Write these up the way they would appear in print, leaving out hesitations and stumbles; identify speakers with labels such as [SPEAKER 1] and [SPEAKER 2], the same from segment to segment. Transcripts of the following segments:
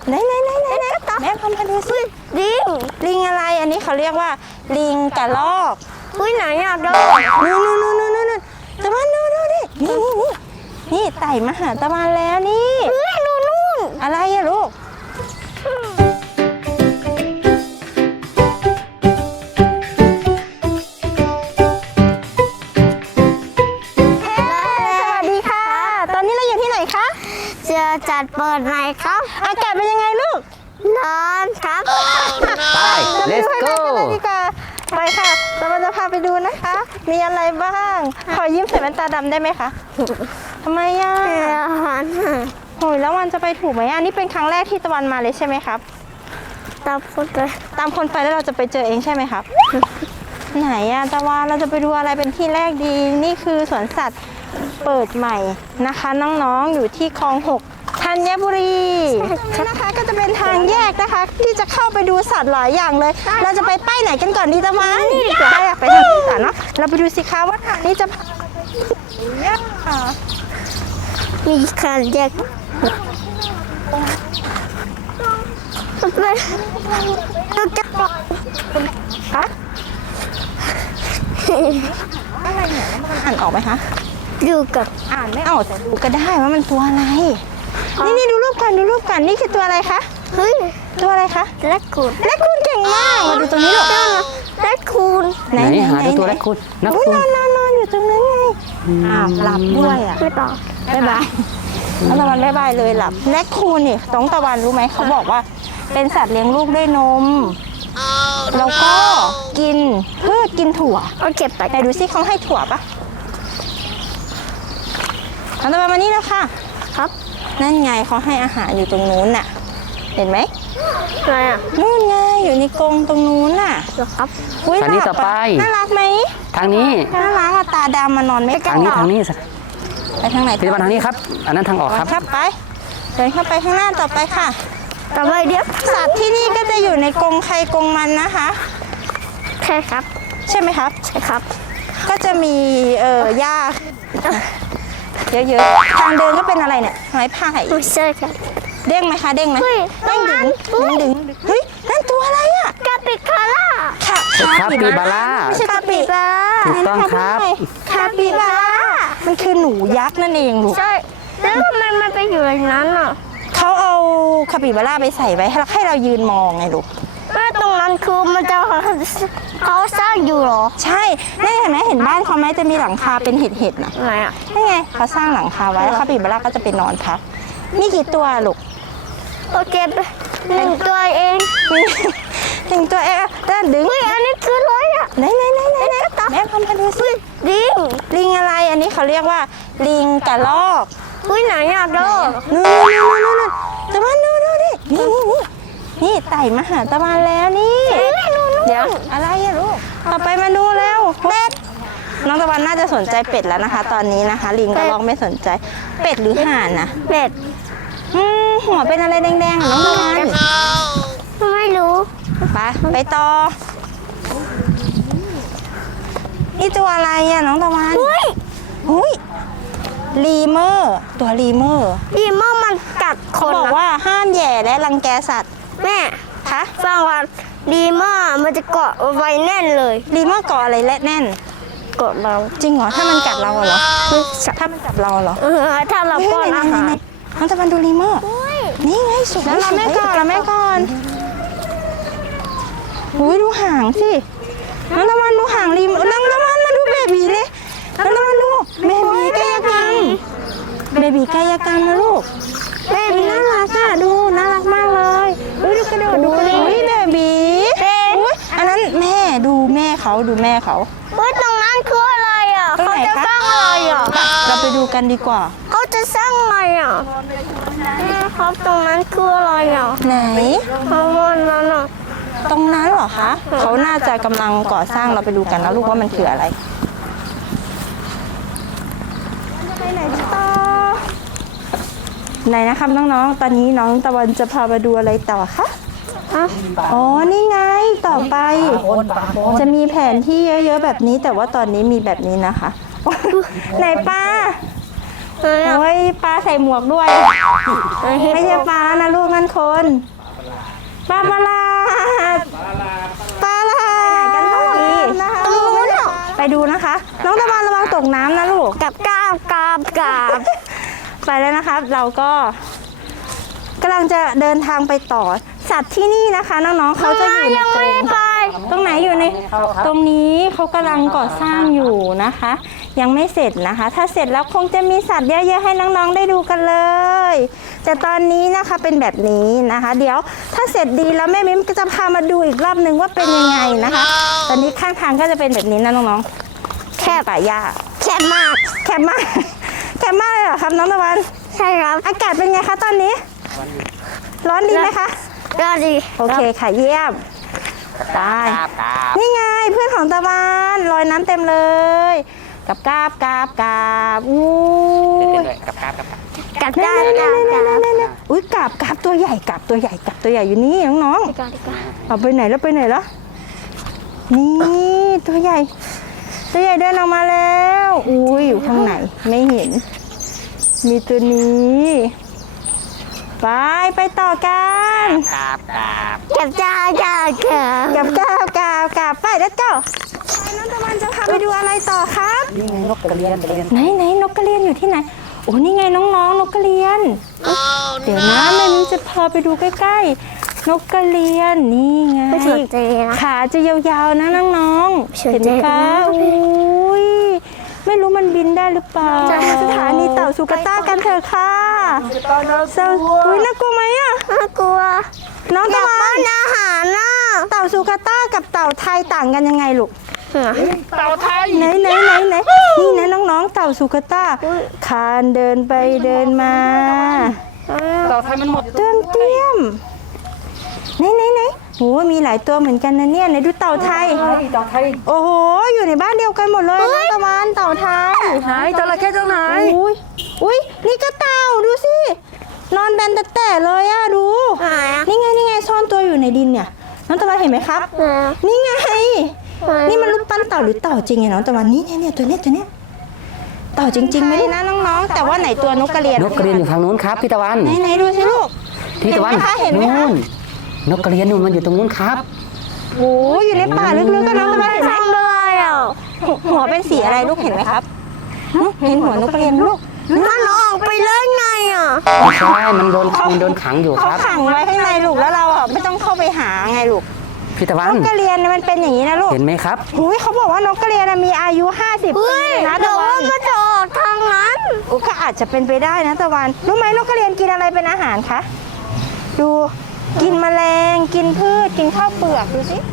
[SPEAKER 1] ไหนแม่พามาดูสิลิงอะไรอันนี้เขาเรียกว่าลิงกระรอก
[SPEAKER 2] ไหนอ่ะดู
[SPEAKER 1] นู่นตะวันดูดินี่ไต่มาหาตะวันแล้วนี่
[SPEAKER 2] นู่น
[SPEAKER 1] อะไรอะลูก
[SPEAKER 2] จะจัดเปิดไหนครับ
[SPEAKER 1] อากาศเป็นยังไงลูก
[SPEAKER 2] ร้อนครับ
[SPEAKER 3] ไป let's go
[SPEAKER 1] ไปค่ะเราจะพาไปดูนะคะมีอะไรบ้างขอยิ้มใส่แว่นตาดำได้ไหมคะทำไมอ่ะโหยแล้ววันจะไปถูกไหมอันนี้เป็นครั้งแรกที่ตะวันมาเลยใช่ไหมครับ
[SPEAKER 2] ตามคน
[SPEAKER 1] ไปแล้วเราจะไปเจอเองใช่ไหมครับไหนอ่ะตะวันเราจะไปดูอะไรเป็นที่แรกดีนี่คือสวนสัตว์เปิดใหม่นะคะน้องๆอยู่ที่คลอง 6 ธัญบุรีนะคะก็จะเป็นทางแยกนะคะที่จะเข้าไปดูสัตว์หลายอย่างเลยเราจะไปป้ายไหนกันก่อนดีตะวันไปอยากไปทางนี้ก่อนเนาะเราไปดูสิคะว่าทางนี้จะพา
[SPEAKER 2] มีการแยก
[SPEAKER 1] คะอะไรเนี่ยมันอ่านออกไหมคะ
[SPEAKER 2] ดูกับ
[SPEAKER 1] อ่านไม่ออกแต่ดูก็ได้ว่ามันตัวอะไรนี่ดูรูปก่อนนี่คือตัวอะไรคะตัวอะไรคะ
[SPEAKER 2] แรคคูน
[SPEAKER 1] เก่งมากมาดูตรงนี้หรอ
[SPEAKER 2] แรคคูน
[SPEAKER 3] ไหนหาตัวแรคคูน
[SPEAKER 1] นอนอยู่ตรงนั้นไงหลับด้วยอ่ะ
[SPEAKER 2] ไม่บอก
[SPEAKER 1] บ๊ายบายแล้วตะวันบ๊ายบายเลยหลับแรคคูนนี่ต้องตะวันรู้ไหมเขาบอกว่าเป็นสัตว์เลี้ยงลูกด้วยนมแล้วก็กินพืชกินถั่ว
[SPEAKER 2] เอาเก็บไป
[SPEAKER 1] ไหนดูซิเขาให้ถั่วปะเอาตะวันมานี่แล้วค่ะ
[SPEAKER 2] ครับ
[SPEAKER 1] นั่นไงเขาให้อาหารอยู่ตรงนู้นน่ะเห็นไหม
[SPEAKER 2] อะไรอ่ะ
[SPEAKER 1] นู่นไงอยู่ในกรงตรงนู้นน่ะ
[SPEAKER 2] ครับ
[SPEAKER 3] ทางนี้ต่อไป
[SPEAKER 1] น่ารักไหม
[SPEAKER 3] ทางนี้
[SPEAKER 1] น่ารักตาดำมานอนไม่
[SPEAKER 3] ทางนี้
[SPEAKER 1] ไปทางไหน
[SPEAKER 3] พี่ตะวันทางนี้ครับอันนั้นทางออกครับ
[SPEAKER 1] ไปเดินเข้าไปข้างหน้าต่อไปค่ะ
[SPEAKER 2] ต่อไปเดี๋ยว
[SPEAKER 1] สัตว์ที่นี่ก็จะอยู่ในกรงใครกรงมันนะคะ
[SPEAKER 2] ใช่ครับ
[SPEAKER 1] ใช่ไหมครับ
[SPEAKER 2] ใช่ครับ
[SPEAKER 1] ก็จะมีหญ้าเยอะๆทางเดินก็เป็นอะไรเนี่ยไม้ไผ่
[SPEAKER 2] ใช่ครับ
[SPEAKER 1] เด้งไหมคะเด้งไหมเด้งดึงเฮ้ยนั่นตัวอะไรอ่ะ
[SPEAKER 2] คาปิบาร่า
[SPEAKER 3] คาปิบาร่า
[SPEAKER 1] ไม่ใช่คาปิบาร่า
[SPEAKER 3] ถูกต้องครับ
[SPEAKER 1] คาปิบาร่ามันคือหนูยักษ์นั่นเองลูก
[SPEAKER 2] ใช่แล้วทำไมมันไปอยู่อย่างนั้นอ่ะ
[SPEAKER 1] เขาเอาคาปิบาร่าไปใส่ไว้ให้เรายืนมองไงลูก
[SPEAKER 2] ตรงนั้นคือมันจะเขาสร้างอยู่หรอ
[SPEAKER 1] ใช่นี่เห็นไหมเห็นบ้านเขาไหมจะมีหลังคาเป็นเห็ดๆนะ
[SPEAKER 2] ไหนอ่ะ
[SPEAKER 1] นี่ไงเขาสร้างหลังคาไว้คาปิบาร่าก็จะไปนอนพักมีกี่ตัวลูก
[SPEAKER 2] โอเค1 ตัวเอง
[SPEAKER 1] 1 ตัวเองด้านดึง
[SPEAKER 2] อันนี้คืออะไรอ่ะ
[SPEAKER 1] ไหนแม่พามาดูสิลิงอะไรอันนี้เขาเรียกว่าลิงกระรอก
[SPEAKER 2] ไหนอ่ะดู
[SPEAKER 1] นู่นตะวันดูดินี่ไต่มาหาตะวันแล้วนี่เดี๋ยวอะไรอะลูกต่อไปมาดูแล้วเป็ดน้องตะวันน่าจะสนใจเป็ดแล้วนะคะตอนนี้นะคะลิงกระรอกไม่สนใจเป็ดหรือห่านนะ
[SPEAKER 2] เป็ด
[SPEAKER 1] หัวเป็นอะไรแดงๆน้องตะวัน
[SPEAKER 2] ไม่รู้
[SPEAKER 1] ไปต่อนี่ตัวอะไรอะน้องตะวันลีเมอร์ตัวลีเมอร์
[SPEAKER 2] มันกัดคน
[SPEAKER 1] บอกว่าห้ามแย่และรังแกสัตว์
[SPEAKER 2] แม่
[SPEAKER 1] คะ
[SPEAKER 2] ฟังว่าลีเมอร์มันจะเกาะไว้แน่นเลย
[SPEAKER 1] ลีเมอร์เกาะอะไรและแน่น
[SPEAKER 2] เกาะเรา
[SPEAKER 1] จริงเหรอถ้ามันกัดเราเหรอถ้ามันจับเราเหรอ
[SPEAKER 2] ถ้าเราป้อนอาหาร
[SPEAKER 1] น้องตะวันดูลีเมอร์นี่ไงสุดแล้วเราแม่ก่อนดูหางสิน้องตะวันดูหางลีเมอร์น้องตะวันมาดูเบบีเลยน้องตะวันดูเบบีกายกรรมนะลูกเบบีน่ารักอ่ะดูน่ารักมากเลยดูกระโดดดูเบบีอันนั้นแม่ดูแม่เขาตรง
[SPEAKER 2] นั้นคืออะไรอ่ะเขาจะสร้างอะไรอ่ะ
[SPEAKER 1] เราไปดูกันดีกว่า
[SPEAKER 2] เขาจะสร้างอะไรอ่ะครับตรงนั้นคืออะไรอ่ะ
[SPEAKER 1] ไหน
[SPEAKER 2] ข้างบนนั้นอ่ะ
[SPEAKER 1] ตรงนั้นเหรอคะเขาน่าจะกำลังก่อสร้างเราไปดูกันนะลูกว่ามันคืออะไรไปไหนต่อไหนนะครับน้องๆตอนนี้น้องตะวันจะพามาดูอะไรต่อคะอ๋อนี่ไงต่อไปจะมีแผนที่เยอะๆแบบนี้แต่ว่าตอนนี้มีแบบนี้นะคะไหนป้าโอ้ยปลาใส่หมวกด้วย ไม่ใช่ปลานะลูกนั่นคนปลาประหลาดปลาประหลาดกันต่อดีนะคะ
[SPEAKER 2] ตรงนู้นอ่ะ
[SPEAKER 1] ไปดูนะคะ น้องตะวันระวังตกน้ำนะลูก
[SPEAKER 2] กับกาบ
[SPEAKER 1] ไปแล้วนะครับเราก็กำลังจะเดินทางไปต่อสัตว์ที่นี่นะคะน้องๆเขาจะอยู่ใน
[SPEAKER 2] ยัง
[SPEAKER 1] กร
[SPEAKER 2] ไม่ได้
[SPEAKER 1] ง
[SPEAKER 2] ไป
[SPEAKER 1] ตรงไหนอยู่ในตรงนี้เขากำลังก่อสร้างอยู่นะคะ ยังไม่เสร็จนะคะ ถ้าเสร็จแล้วคงจะมีสัตว์เยอะๆให้น้องๆได้ดูกันเลย แต่ตอนนี้นะคะเป็นแบบนี้นะคะ เดี๋ยวถ้าเสร็จดีแล้วแม่มิ้มก็จะพามาดูอีกรอบนึงว่าเป็นยังไงนะคะ ตอนนี้ข้างทางก็จะเป็นแบบนี้นะน้องๆแคบป่าหญ้า
[SPEAKER 2] แค่มาก
[SPEAKER 1] แคบมาก แคบมากเลยเหรอครับน้องตะวัน
[SPEAKER 2] ใช่ครับ
[SPEAKER 1] อากาศเป็นไงคะตอนนี้ ร้อนดีไหมคะ
[SPEAKER 2] ยอดดี
[SPEAKER 1] โอเคค่ะเยี่ยมตาย
[SPEAKER 3] ครับครับ
[SPEAKER 1] นี่ไงเพื่อนของตะวันลอยน้ำเต็มเลยกับกาบอู้
[SPEAKER 3] เต้น
[SPEAKER 1] ย
[SPEAKER 3] ด้วยกับครับ
[SPEAKER 2] กับ
[SPEAKER 1] เน่
[SPEAKER 2] กาบ
[SPEAKER 1] อุ้ยกาบตัวใหญ่ตัวใหญ่อยู่นี่น้องๆเอาไปไหนแล้วนี่ตัวใหญ่เดินออกมาแล้วอุ้ยอยู่ข้างไหนไม่เห็น มีตัวนี้ไปต่อกัน
[SPEAKER 3] ครับ
[SPEAKER 2] กับกาบ
[SPEAKER 1] กับไปแล้วเจ้าน้องตะวันจะพาไปดูอะไรต่อครับ
[SPEAKER 3] นี่ไงนกกระเรียน
[SPEAKER 1] ไหนนกกระเรียนอยู่ที่ไหนโอ้นี่ไงน้องๆนกกระเรียนเดี๋ยวนะแม่มิ้นจะพาไปดูใกล้ๆนกกระเรียนนี่ไง
[SPEAKER 2] ไม่สนใจนะ
[SPEAKER 1] ขาจะยาวๆนะน้องๆ
[SPEAKER 2] สนใจ
[SPEAKER 1] เห็นไหมคะ
[SPEAKER 2] มากเลย
[SPEAKER 1] อุ้ยไม่รู้มันบินได้หรือเปล่า
[SPEAKER 2] ใช่
[SPEAKER 1] มาสถานีเต่าสุกาต้ากันเถอะค่ะอุ้ยน่ากลัวไหมอะ
[SPEAKER 2] น่ากลัว
[SPEAKER 1] น้อง
[SPEAKER 2] อ
[SPEAKER 1] ตะ
[SPEAKER 2] ยาก
[SPEAKER 1] วั
[SPEAKER 2] ป้อน นอาหารน่ะ
[SPEAKER 1] เต่าสุกาต้ากับเต่าไทยต่างกันยังไงลูก
[SPEAKER 3] เต่าไทย
[SPEAKER 1] ไหนนี่นะน้องๆเต่าสุกาต้าคานเดินไปเดินมา
[SPEAKER 3] เต่าไทยมันหมด
[SPEAKER 1] เตี้ยมไหนโหมีหลายตัวเหมือนกันนะเนี่ยไหนดูเต่าไทย
[SPEAKER 3] เต่าไทย
[SPEAKER 1] โอ้โหอยู่ในบ้านเดียวกันหมดเลยน้องตะวันเต่าไทย
[SPEAKER 3] ไหนจระเข้ตรงไหน
[SPEAKER 1] อุ้ยนี่ก็เต่าดูสินอนแบนแต่เลยอะดู
[SPEAKER 2] ไหนอะ
[SPEAKER 1] นี่ไงซ่อนตัวอยู่ในดินเนี่ยน้องตะวันเห็นไหมครับ นี่ไง นี่มันรูปปั้นเต่าหรือเต่าจริงไงน้องตะวันนี่เนี่ยตัวเนี้ยเต่าจริงๆไม่ได้นะน้องๆแต่ว่าไหนตัวนกกระเรียน
[SPEAKER 3] นกกระเรียนอยู่ทางนู้นครับพี่ตะวัน
[SPEAKER 1] ไหนดูสิลูก
[SPEAKER 3] พี่ตะวัน
[SPEAKER 1] เห็นไหมคะ
[SPEAKER 3] นู่นนกกระเรียนนู่นมันอยู่ตรงนู้นครับ
[SPEAKER 1] โอ้ยอยู่ในป่าลึกๆก็น้องตะวันเห็นไหม
[SPEAKER 2] ทำอะไรอ่ะ
[SPEAKER 1] หัวเป็นสีอะไรลูกเห็นไหมครับเห็นหัวนกกระเรียนลูก
[SPEAKER 2] มันออกไปเล่นไงอ่ะ
[SPEAKER 3] ไม่ใช่มันโดนขังอยู่ค
[SPEAKER 1] เขา
[SPEAKER 3] รับ
[SPEAKER 1] ขังไว้ข้างในลูกแล้วเราอ่ะไม่ต้องเข้าไปหาไงลูก
[SPEAKER 3] พี่ตะวัน
[SPEAKER 1] นกกระเรียนเนี่ยมันเป็นอย่างนี้นะลูก
[SPEAKER 3] เห็นไหมครับ
[SPEAKER 1] อุ้ยเขาบอกว่านกกระเรียนมีอายุ 50 ปี
[SPEAKER 2] เฮ้ย
[SPEAKER 1] นะ
[SPEAKER 2] เดี๋
[SPEAKER 1] ตะ
[SPEAKER 2] ยว
[SPEAKER 1] วั
[SPEAKER 2] ว่าน มันจะออกทางนั้น
[SPEAKER 1] ก็อาจจะเป็นไปได้นะตะวันรู้ไหมนกกระเรียนกินอะไรเป็นอาหารคะดูกินแมลงกินพืชกินข้าวเปลือกดูสิ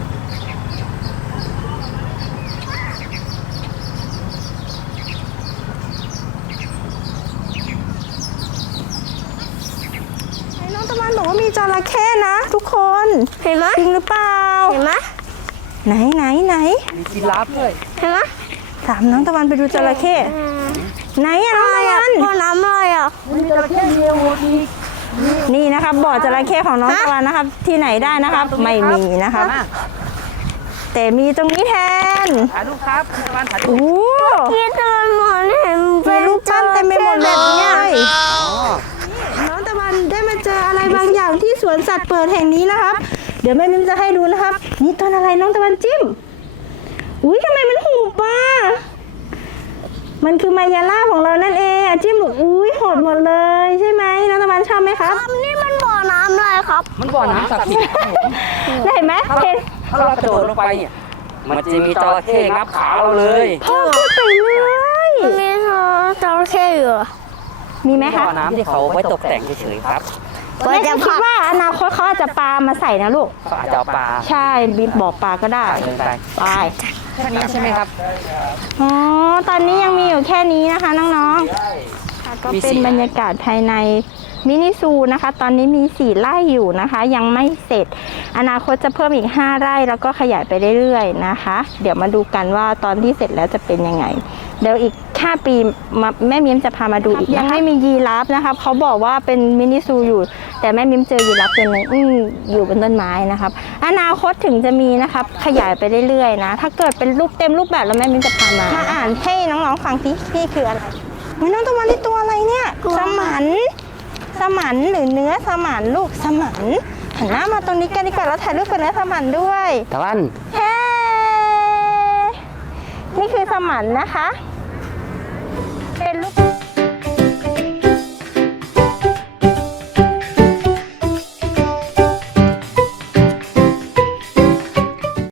[SPEAKER 1] น้องตะวันบอกว่ามีจระเข้นะทุกคน
[SPEAKER 2] เห็นไหม
[SPEAKER 1] จริงหรือเปล่า
[SPEAKER 2] เห็นไหม
[SPEAKER 1] ไหน
[SPEAKER 3] มีกีราฟด้วย
[SPEAKER 2] เห็นไหม
[SPEAKER 1] ถามน้องตะวันไปดูจระเข้ไหนอะน้อง
[SPEAKER 2] อะไร
[SPEAKER 1] ตะ
[SPEAKER 2] อ่ะ
[SPEAKER 1] วัน
[SPEAKER 2] บ่อน้ำอะไรอ่ะ
[SPEAKER 1] นี่นะครับบ่อจระเข้ของน้องตะวันนะครับ ที่ไหนได้นะครับ ไม่มีนะครับ แต่มีตรงนี้แทน
[SPEAKER 3] ถ่ายรูปครับพี่ตะวันถ่ายรูป
[SPEAKER 1] โอ้โห
[SPEAKER 2] พี่ตอนหมอนเห็น
[SPEAKER 1] มีรูปปั้นเต็มไปหมดเลย
[SPEAKER 2] เนี่ย
[SPEAKER 1] น้องตะวันได้มาเจออะไรบางอย่างที่สวนสัตว์เปิดแห่งนี้นะครับ เดี๋ยวแม่มิ้นจะให้ดูนะครับ นี่ต้นอะไรน้องตะวันจิ้มอุ้ยทำไมมันหูปะมันคือมายาล่าของเรานั่นเองอะจิ้มบอกอุ้ยโหดหมดเลยใช่ไหมน้องตะวันชอบไหมครับ
[SPEAKER 2] นี่มันบ่อน้ำอะไรครับ
[SPEAKER 3] มันบ่อน้ำศักดิ์สิทธิ์ครับผม
[SPEAKER 1] ได้เห็นไหมเห็น
[SPEAKER 3] ถ้าเรากระโดดลงไปเนี่ยมันจะมีจระเข้งับขาเราเลย
[SPEAKER 1] พ่อพูดไปเลย
[SPEAKER 2] มันมีจระเข้อยู่เหรอ
[SPEAKER 1] มีไหมคะ
[SPEAKER 3] บ่อน้ำที่เขาไว้ตกแต่งเฉยๆครับ
[SPEAKER 1] แม่จะคิดว่าอนาคตเขาอาจจะปลามาใส่นะลูก
[SPEAKER 3] ก็อาจจะเอาปลา
[SPEAKER 1] ใช่บินบ่อปลาก็ได้
[SPEAKER 3] เดินไป
[SPEAKER 1] ไป
[SPEAKER 3] แค่นี้ใช่ไหมครับ
[SPEAKER 1] อ๋อตอนนี้ยังมีอยู่แค่นี้นะคะน้องๆค่ะก็
[SPEAKER 3] มี
[SPEAKER 1] เป็น
[SPEAKER 3] สี่
[SPEAKER 1] บรรยากาศภายในมินิซูนะคะ ตอนนี้มี4ไร่อยู่นะคะ ยังไม่เสร็จ อนาคตจะเพิ่มอีก5ไร่แล้วก็ขยายไปเรื่อยๆนะคะ เดี๋ยวมาดูกันว่าตอนที่เสร็จแล้วจะเป็นยังไง เดี๋ยวอีก5 ปีแม่มิ้มจะพามาดูอีกยังไม่มียีราฟนะคะเขาบอกว่าเป็นมินิซูอยู่ แต่แม่มิ้มเจอยีราฟตัวหนึงอยู่บนต้นไม้นะครับ อนาคตถึงจะมีนะครับขยายไปเรื่อยๆนะ ถ้าเกิดเป็นรูปเต็มรูปแบบแล้วแม่มิ้มจะพามาอ่านให้น้องๆฟังสินี่คืออะไรอุ๊ยน้องตะวันนี่ตัวอะไรเนี่ย สมันหรือเนื้อสมันลูกสมันหันหน้ามาตรงนี้กันดีกว่าแล้วถ่ายรูปกับเนื้อสมันด้วย
[SPEAKER 3] ตะวัน
[SPEAKER 1] เฮ้นี่คือสมันนะคะ เป็นลูก